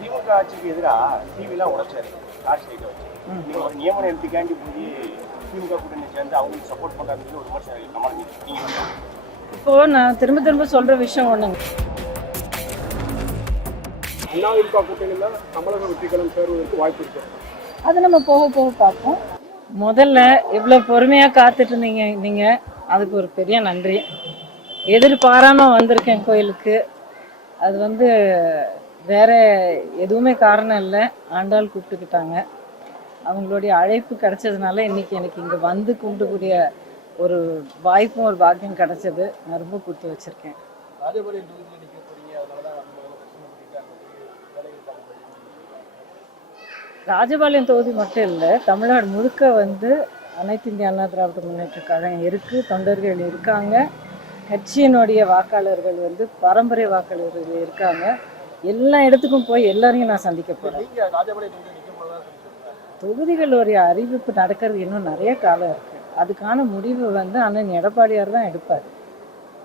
திமுக ஆட்சிக்கு எதிராக டிவிலாம் உடைச்சாரு. லாஸ்ட் லைட்டை வச்சு. ஒரு நியமன எடுத்துக்காண்டி போய் திமுக கூட்டணி சேர்ந்து அவங்களுக்கு சப்போர்ட் பண்றாங்கன்னு ஒரு விமர்சனம். கமல்? இப்போ நான் திரும்ப திரும்ப சொல்ற விஷயம் ஒண்ணுங்க. அதிமுக கூட்டணியில் தமிழக வெற்றிகளும் சேருவதற்கு வாய்ப்பு இருக்கு? அது நம்ம போக போக பார்ப்போம். முதல்ல இவ்வளோ பொறுமையாக காத்துட்டு இருந்தீங்க நீங்க. அதுக்கு ஒரு பெரிய நன்றி. எதிர்பாராம வந்திருக்கேன் கோயிலுக்கு. அது வந்து வேற எதுவுமே காரணம் இல்லை. ஆண்டாள் கூப்பிட்டுக்கிட்டாங்க. அவங்களுடைய அழைப்பு கிடைச்சதுனால இன்னைக்கு எனக்கு இங்கே வந்து கும்பிடக்கூடிய ஒரு வாய்ப்பும் ஒரு பாக்கியம் கிடைச்சது. நான் ரொம்ப கொடுத்து வச்சிருக்கேன். ராஜபாளையம் தொகுதி மட்டும் இல்லை தமிழ்நாடு முழுக்க வந்து அனைத்து இந்திய அண்ணா திராவிட முன்னேற்ற கழகம் இருக்குது தொண்டர்கள் இருக்காங்க. கட்சியினுடைய வாக்காளர்கள் வந்து பாரம்பரிய வாக்காளர்கள் இருக்காங்க. எல்லா இடத்துக்கும் போய் எல்லாரையும் நான் சந்திக்க போகிறேன் சொல்லியிருக்காங்க. தொகுதிகளுடைய அறிவிப்பு நடக்கிறது இன்னும் நிறைய காலம் இருக்குது அதுக்கான முடிவு வந்து அண்ணன் எடப்பாடியார் தான் எடுப்பார்.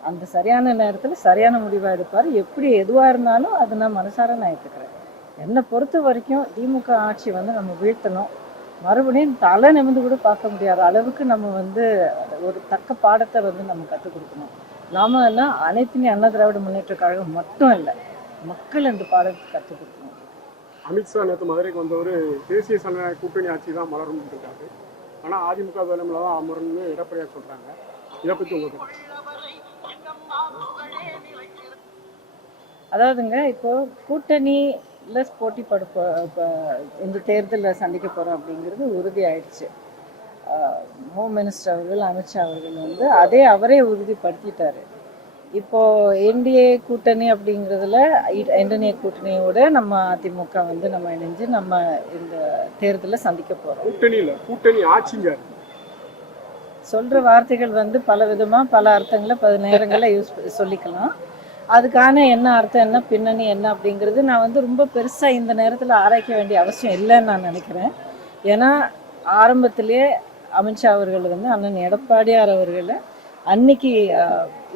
அந்த சரியான நேரத்தில் சரியான முடிவாக எடுப்பார். எப்படி எதுவாக இருந்தாலும் அதை நான் மனசார நான் ஏற்றுக்கிறேன் என்னை பொறுத்த வரைக்கும் திமுக ஆட்சி வந்து நம்ம வீழ்த்தணும். மறுபடியும் தலை நிமிர்ந்து கூட பார்க்க முடியாத அளவுக்கு நம்ம வந்து ஒரு தக்க பாடத்தை வந்து நம்ம கற்றுக் கொடுக்கணும். நாம எல்லாம் அனைத்து இந்திய அண்ணா திராவிட முன்னேற்ற கழகம் மட்டும் இல்லை மக்கள் அந்த பாடத்தை கற்றுக் கொடுக்கணும். அமித்ஷா நேற்று மதுரைக்கு வந்தவர் தேசிய சனநாயக கூட்டணி ஆட்சி தான் மலரும் இருக்காரு ஆனால் அதிமுக தலைமையில் தான் அமரும்னு எடப்பாடியார் சொல்றாங்க. இதை பற்றி உங்களுக்கு அதாவதுங்க இப்போ கூட்டணியில் போட்டி பட போ- ப- இந்த தேர்தலில் சந்திக்க போகிறோம் அப்படிங்கிறது உறுதி ஆயிடுச்சு ஹோம் மினிஸ்டர் அவர்கள் அமித்ஷா அவர்கள் வந்து அதே அவரே உறுதிப்படுத்திட்டாரு. இப்போ என்டிஏ கூட்டணி அப்படிங்கிறதுல என்டிஏ கூட்டணியோட நம்ம அதிமுக வந்து நம்ம இணைஞ்சு நம்ம இந்த தேர்தலை சந்திக்க போகிறோம் கூட்டணியில் கூட்டணி ஆட்சிங்க. சொல்ற வார்த்தைகள் வந்து பல விதமா பல அர்த்தங்களை பல நேரங்களில் யூஸ் சொல்லிக்கலாம். அதுக்கான என்ன அர்த்தம் என்ன பின்னணி என்ன அப்படிங்கிறது நான் வந்து ரொம்ப பெருசா இந்த நேரத்தில் ஆராய்க்க வேண்டிய அவசியம் இல்லைன்னு நான் நினைக்கிறேன். ஏன்னா ஆரம்பத்திலே அமித்ஷா அவர்கள் வந்து அண்ணன் எடப்பாடியார் அவர்களை அன்னைக்கு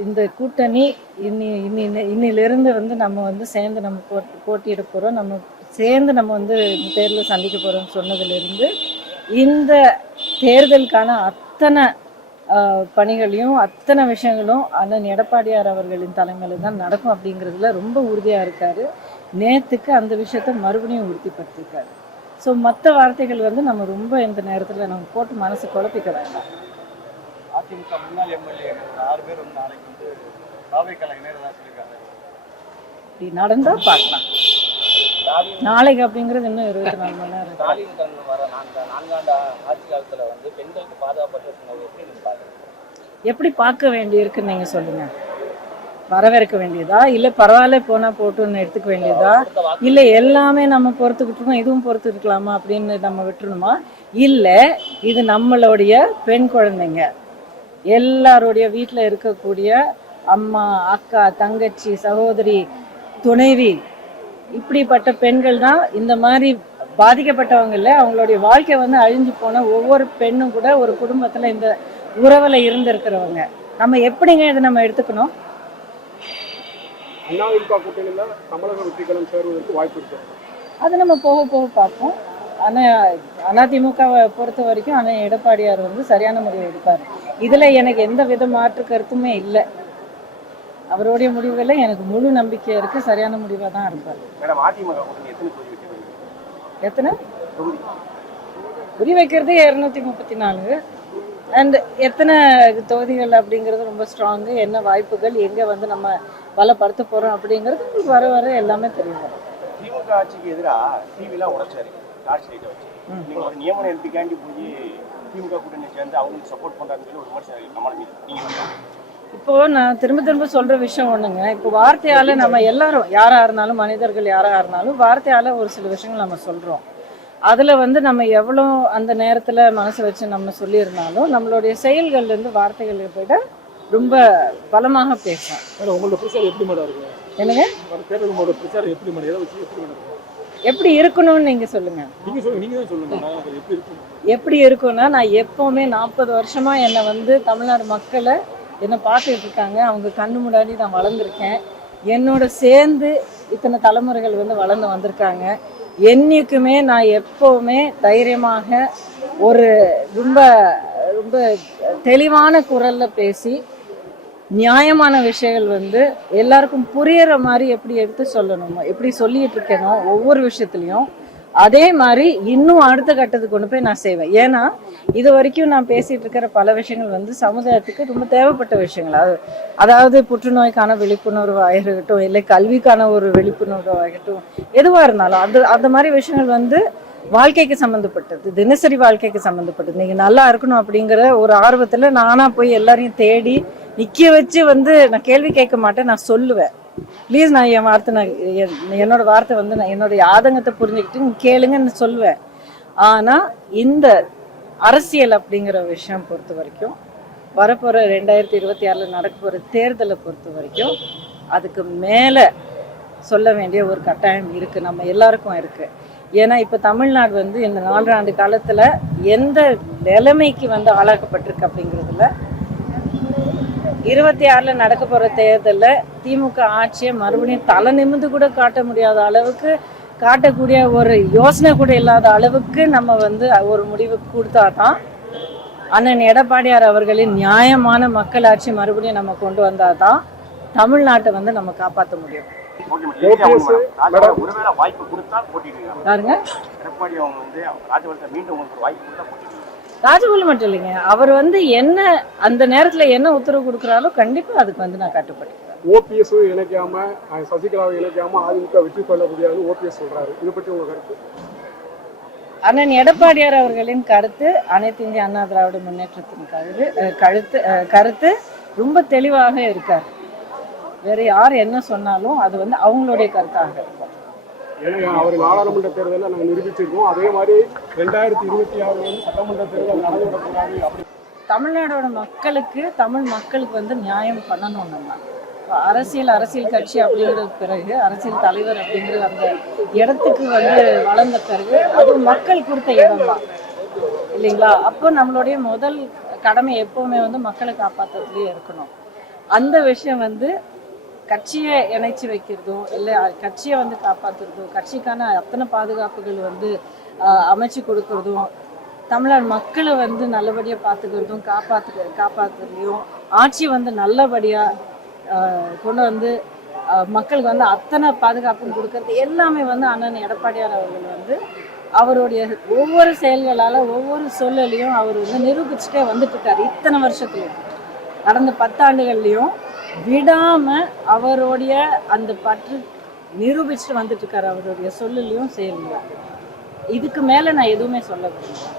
இந்த கூட்டணி இன்னி இன்னி இன்னிலிருந்து வந்து நம்ம வந்து சேர்ந்து நம்ம போட்டி போட்டியிட போகிறோம் நம்ம சேர்ந்து நம்ம வந்து இந்த தேர்தலை சந்திக்க போகிறோம்னு சொன்னதுலேருந்து இந்த தேர்தலுக்கான அத்தனை பணிகளையும் அத்தனை விஷயங்களும் அண்ணன் எடப்பாடியார் அவர்களின் தலைமையில் தான் நடக்கும் அப்படிங்கிறதுல ரொம்ப உறுதியாக இருக்காரு. நேற்றுக்கு அந்த விஷயத்த மறுபடியும் உறுதிப்படுத்தியிருக்காரு. ஸோ மற்ற வார்த்தைகள் வந்து நம்ம ரொம்ப இந்த நேரத்தில் நம்ம போட்டு மனசு குழப்பிக்க வேண்டாம். அதிமுக முன்னாள் எம்எல்ஏ ஆறு பேர் வந்து நாளைக்கு வந்து பாவை கலைஞர் தான் சொல்லியிருக்காங்க. இப்படி நடந்தால் பார்க்கலாம். நாளைக்கு அப்படிங்கிறது இன்னும் இருபத்தி நாலு மணி நேரம் இருக்கு. ஸ்டாலின் கண் வர நான்கு நான்காண்டு ஆட்சி காலத்துல வந்து பெண்களுக்கு சூழ்நிலை எப்படி நீங்க பாக்குறீங்க எப்படி பார்க்க வேண்டியிருக்குன்னு நீங்கள் சொல்லுங்கள் வரவேற்க வேண்டியதா? இல்லை பரவாயில்ல போனால் போட்டுன்னு எடுத்துக்க வேண்டியதா? இல்லை எல்லாமே நம்ம பொறுத்துக்கிட்டு இதுவும் பொறுத்து இருக்கலாமா அப்படின்னு நம்ம விட்டுருணுமா இல்லை இது நம்மளுடைய பெண் குழந்தைங்க. எல்லாருடைய வீட்டில் இருக்கக்கூடிய அம்மா அக்கா தங்கச்சி சகோதரி துணைவி இப்படிப்பட்ட பெண்கள் தான் இந்த மாதிரி பாதிக்கப்பட்டவங்க இல்லை. அவங்களுடைய வாழ்க்கை வந்து அழிஞ்சு போன ஒவ்வொரு பெண்ணும் கூட ஒரு குடும்பத்தில் இந்த உறவில் இருந்திருக்கிறவங்க. நம்ம எப்படிங்க இதை நம்ம எடுத்துக்கணும்? அதிமுக கூட்டணியில் தமிழக வெற்றிகளும் சேருவதற்கு வாய்ப்பு இருக்கு? அது நம்ம போக போக பார்ப்போம். ஆனால் அதிமுகவை பொறுத்த வரைக்கும் ஆனால் எடப்பாடியார் வந்து சரியான முடிவு எடுப்பார். இதில் எனக்கு எந்த வித மாற்று கருத்துமே இல்லை. அவருடைய முடிவுகளில் எனக்கு முழு நம்பிக்கை இருக்குது சரியான முடிவாக தான் இருப்பார் எத்தனை குறி வைக்கிறது இரநூத்தி முப்பத்தி நாலு அண்ட் எத்தனை தொகுதிகள் அப்படிங்கிறது ரொம்ப ஸ்ட்ராங்கு என்ன வாய்ப்புகள் எங்கே வந்து நம்ம பலப்படுத்த போகிறோம் அப்படிங்கிறது வர வர எல்லாமே தெரியும். திமுக ஆட்சிக்கு எதிராக டிவிலாம் உடைச்சாரு. லாஸ்ட் லைட்டை வச்சு. நீங்க ஒரு நியமன எடுத்துக்காண்டி போய் திமுக கூட்டணி சேர்ந்து அவங்களுக்கு சப்போர்ட் பண்றாங்கன்னு சொல்லி ஒரு விமர்சனம் இருக்கு. கமல் மீது நீங்க என்ன? இப்போ நான் திரும்ப திரும்ப சொல்ற விஷயம் ஒண்ணுங்க. இப்போ வார்த்தையால நம்ம எல்லாரும் யாரா இருந்தாலும் மனிதர்கள் யாரா இருந்தாலும் வார்த்தையால ஒரு சில விஷயங்கள் நம்ம சொல்றோம். அதுல வந்து நம்ம எவ்வளோ அந்த நேரத்துல மனசு வச்சு நம்ம சொல்லியிருந்தாலும் நம்மளுடைய செயல்கள்ல இருந்து வார்த்தைகளை விட ரொம்ப பலமாக பேசும் உங்களோட பிரச்சாரம் எப்படி என்னங்க? தேர்தல் உங்களோட பிரச்சாரம் எப்படி மேடம்? எதை வச்சு எப்படி எப்படி இருக்கணும்னு நீங்க சொல்லுங்க. எப்படி இருக்கும் எப்படி இருக்கும்னா நான் எப்பவுமே நாற்பது வருஷமா என்னை வந்து தமிழ்நாடு மக்களை என்னை பார்த்துட்டு இருக்காங்க. அவங்க கண்ணு முன்னாடி நான் வளர்ந்துருக்கேன். என்னோட சேர்ந்து இத்தனை தலைமுறைகள் வந்து வளர்ந்து வந்திருக்காங்க. என்னைக்குமே நான் எப்போவுமே தைரியமாக ஒரு ரொம்ப ரொம்ப தெளிவான குரல்ல பேசி நியாயமான விஷயங்கள் வந்து எல்லாருக்கும் புரியற மாதிரி எப்படி எடுத்து சொல்லணுமோ எப்படி சொல்லிட்டு இருக்கணும் ஒவ்வொரு விஷயத்துலையும் அதே மாதிரி இன்னும் அடுத்த கட்டத்துக்கு கொண்டு போய் நான் செய்வேன். ஏன்னா இது வரைக்கும் நான் பேசிட்டு இருக்கிற பல விஷயங்கள் வந்து சமுதாயத்துக்கு ரொம்ப தேவைப்பட்ட விஷயங்கள். அது அதாவது புற்றுநோய்க்கான விழிப்புணர்வு ஆகட்டும் இல்லை கல்விக்கான ஒரு விழிப்புணர்வு ஆகட்டும் எதுவாக இருந்தாலும் அது அந்த மாதிரி விஷயங்கள் வந்து வாழ்க்கைக்கு சம்மந்தப்பட்டது தினசரி வாழ்க்கைக்கு சம்மந்தப்பட்டது நீங்கள் நல்லா இருக்கணும் அப்படிங்கிற ஒரு ஆர்வத்தில் நானாக போய் எல்லாரையும் தேடி நிற்க வச்சு வந்து நான் கேள்வி கேட்க மாட்டேன் நான் சொல்லுவேன். ப்ளீஸ் நான் என் வார்த்தை நான் என்னோட வார்த்தை வந்து நான் என்னோட ஆதங்கத்தை புரிஞ்சுக்கிட்டு கேளுங்கன்னு சொல்லுவேன். ஆனால் இந்த அரசியல் அப்படிங்கிற விஷயம் பொறுத்த வரைக்கும் வரப்போகிற ரெண்டாயிரத்தி இருபத்தி ஆறில் நடக்க போகிற தேர்தலை பொறுத்த வரைக்கும் அதுக்கு மேலே சொல்ல வேண்டிய ஒரு கட்டாயம் இருக்குது நம்ம எல்லாருக்கும் இருக்குது ஏன்னா இப்போ தமிழ்நாடு வந்து இந்த நாலாண்டு காலத்தில் எந்த நிலைமைக்கு வந்து ஆளாக்கப்பட்டிருக்கு அப்படிங்கிறதுல இருபத்தி ஆறில் நடக்க போகிற தேர்தலில் திமுக ஆட்சியை மறுபடியும் தலை நிமிந்து கூட காட்ட முடியாத அளவுக்கு காட்டக்கூடிய ஒரு யோசனை கூட இல்லாத அளவுக்கு நம்ம வந்து ஒரு முடிவு கொடுத்தாதான் அண்ணன் எடப்பாடியார் அவர்களின் நியாயமான மக்களாட்சி மறுபடியும் நம்ம கொண்டு வந்தாதான் தமிழ்நாட்டை வந்து நம்ம காப்பாற்ற முடியும். பாருங்க எடப்பாடி அவங்க வந்து ராஜபாளையத்தை மீண்டும் உங்களுக்கு வாய்ப்பு கொடுத்தா ராஜகுல மட்டும் இல்லைங்க. அவர் வந்து என்ன அந்த நேரத்தில் என்ன உத்தரவு கொடுக்குறாரோ கண்டிப்பாக அதுக்கு வந்து நான் கட்டுப்பட்டுக்கிறேன். ஓபிஎஸ் இணைக்காம சசிகலாவை இணைக்காம அதிமுக வெற்றி கொள்ள முடியாதுன்னு ஓபிஎஸ் சொல்றாரு. இதை பற்றி உங்க கருத்து? அண்ணன் எடப்பாடியார் அவர்களின் கருத்து அனைத்து இந்திய அண்ணா திராவிட முன்னேற்றத்தின் கருத்து அஹ், கழுத்து கருத்து ரொம்ப தெளிவாக இருக்கார். வேற யார் என்ன சொன்னாலும் அது வந்து அவங்களுடைய கருத்தாக இருக்கும். அவர் நாடாளுமன்ற தேர்தலில் நாங்கள் நிரூபிச்சிருக்கோம். அதே மாதிரி ரெண்டாயிரத்தி இருபத்தி ஆறு வந்து சட்டமன்ற தேர்தல் நடந்துவிடக்கூடாது அப்படி தமிழ்நாடோட மக்களுக்கு தமிழ் மக்களுக்கு வந்து நியாயம் பண்ணணும் நம்ம. அரசியல் அரசியல் கட்சி அப்படிங்கிறது பிறகு அரசியல் தலைவர் அப்படிங்கிற அந்த இடத்துக்கு வந்து வளர்ந்த பிறகு அது மக்கள் கொடுத்த இடம் தான் இல்லைங்களா? அப்போ நம்மளுடைய முதல் கடமை எப்பவுமே வந்து மக்களை காப்பாற்றுறதுலேயே இருக்கணும். அந்த விஷயம் வந்து கட்சியை இணைச்சி வைக்கிறதோ இல்லை கட்சியை வந்து காப்பாற்றுறதோ கட்சிக்கான அத்தனை பாதுகாப்புகள் வந்து அமைச்சு கொடுக்கறதும் தமிழர் மக்களை வந்து நல்லபடியாக பார்த்துக்கிறதும் காப்பாற்று காப்பாற்றுறதையும் ஆட்சி வந்து நல்லபடியாக கொண்டு வந்து மக்களுக்கு வந்து அத்தனை பாதுகாப்பும் கொடுக்கறது எல்லாமே வந்து அண்ணன் எடப்பாடியார் அவர்கள் வந்து அவருடைய ஒவ்வொரு செயல்களால் ஒவ்வொரு சூழலையும் அவர் வந்து நிரூபிச்சுட்டே வந்துட்டு இருக்காரு. இத்தனை வருஷத்துலையும் கடந்த பத்தாண்டுகள்லையும் விடாம அவருடைய அந்த பற்று நிரூபிச்சுட்டு வந்துட்டு இருக்காரு அவருடைய சொல்லலையும் செயல்லையும் இதுக்கு மேல நான் எதுவுமே சொல்ல விரும்புகிறேன்